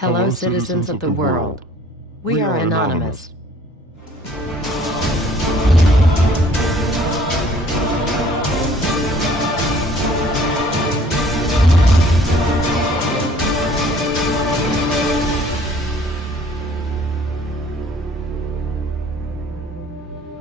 Hello, citizens of the world. We are anonymous.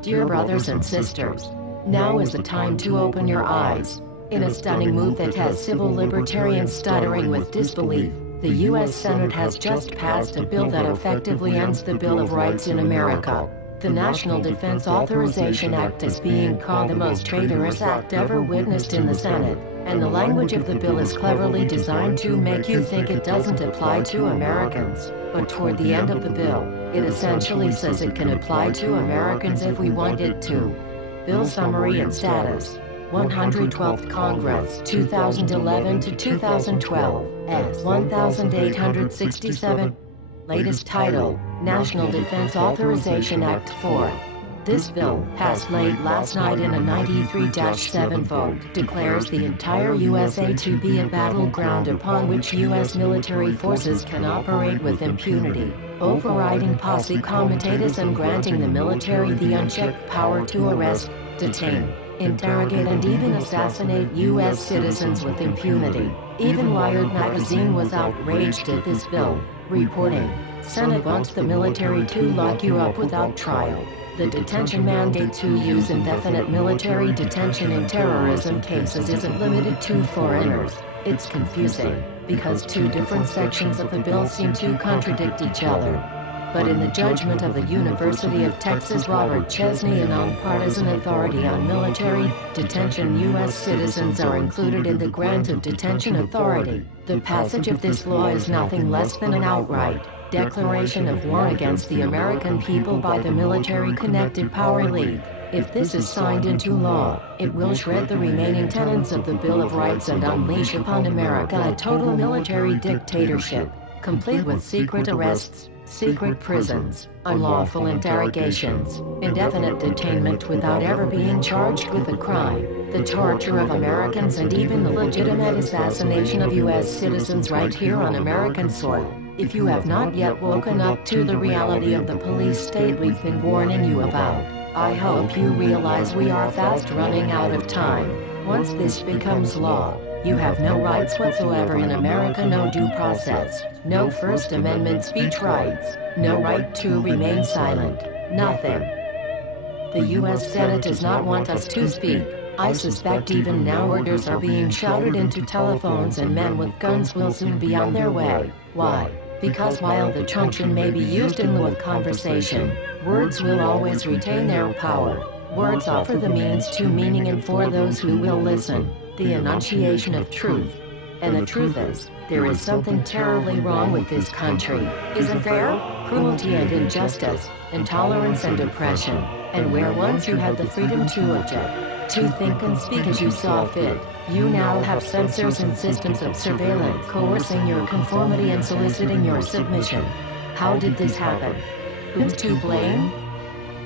Dear brothers and sisters, now is the time to open your eyes. In a stunning move that has civil libertarians stuttering with disbelief, the U.S. Senate has just passed a bill that effectively ends the Bill of Rights in America. The National Defense Authorization Act is being called the most traitorous act ever witnessed in the Senate, and the language of the bill is cleverly designed to make you think it doesn't apply to Americans. But toward the end of the bill, it essentially says it can apply to Americans if we want it to. Bill summary and status. 112th Congress, 2011 to 2012, S. 1867. Latest title, National Defense Authorization Act 4. This bill, passed late last night in a 93-7 vote, declares the entire USA to be a battleground upon which U.S. military forces can operate with impunity, overriding Posse Comitatus and granting the military the unchecked power to arrest, detain, interrogate and even assassinate U.S. citizens with impunity. Even Wired magazine was outraged at this bill, reporting, "Senate wants the military to lock you up without trial." The detention mandate to use indefinite military detention in terrorism cases isn't limited to foreigners. It's confusing, because two different sections of the bill seem to contradict each other. But in the judgment of the University of Texas Robert Chesney, a nonpartisan authority on military detention, U.S. citizens are included in the grant of detention authority. The passage of this law is nothing less than an outright declaration of war against the American people by the military-connected power elite. If this is signed into law, it will shred the remaining tenets of the Bill of Rights and unleash upon America a total military dictatorship, complete with secret arrests, secret prisons, unlawful interrogations, indefinite detainment without ever being charged with a crime, the torture of Americans and even the legitimate assassination of U.S. citizens right here on American soil. If you have not yet woken up to the reality of the police state we've been warning you about, I hope you realize we are fast running out of time. Once this becomes law, you have no rights whatsoever in America, no due process, no First Amendment speech rights, no right to remain silent, nothing. The U.S. Senate does not want us to speak. I suspect even now orders are being shouted into telephones and men with guns will soon be on their way. Why? Because while the truncheon may be used in lieu of conversation, words will always retain their power. Words offer the means to meaning and for those who will listen, the enunciation of truth. And the truth is, there is something terribly wrong with this country, isn't there? Cruelty and injustice, intolerance and oppression, and where once you had the freedom to object, to think and speak as you saw fit, you now have censors and systems of surveillance coercing your conformity and soliciting your submission. How did this happen? Who's to blame?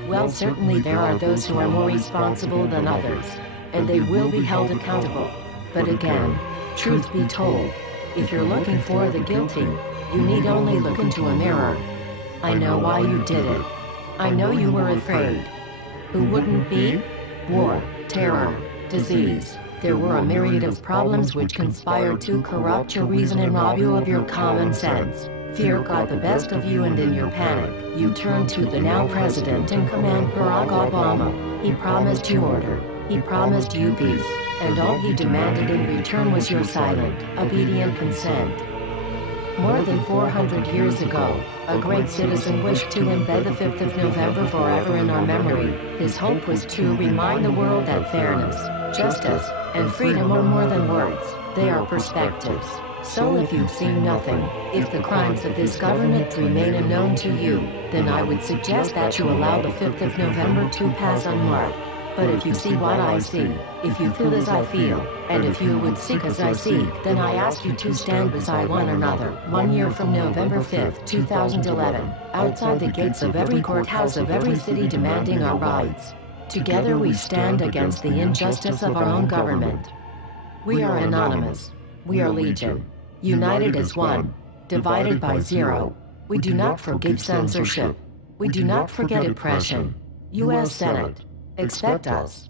Well, certainly there are those who are more responsible than others, and they will be held accountable. But again, truth be told, if you're looking for the guilty, you need only look into a mirror. I know why you did it. I know you were afraid. Who wouldn't be? War, terror, disease. There were a myriad of problems which conspired to corrupt your reason and rob you of your common sense. Fear got the best of you, and in your panic, you turned to the now president in command, Barack Obama. He promised you order. He promised you peace. And all he demanded in return was your silent, obedient consent. More than 400 years ago, a great citizen wished to embed the 5th of November forever in our memory. His hope was to remind the world that fairness, justice, and freedom are more than words, they are perspectives. So if you've seen nothing, if the crimes of this government remain unknown to you, then I would suggest that you allow the 5th of November to pass unmarked. But if you see what I see, if you feel as I feel, and if you would seek as I seek, then I ask you to stand beside one another, 1 year from November 5th, 2011, outside the gates of every courthouse of every city demanding our rights. Together we stand against the injustice of our own government. We are anonymous. We are legion. United as one. divided by 0. We do not forgive censorship. We do not forget oppression. U.S. Senate. Expect us.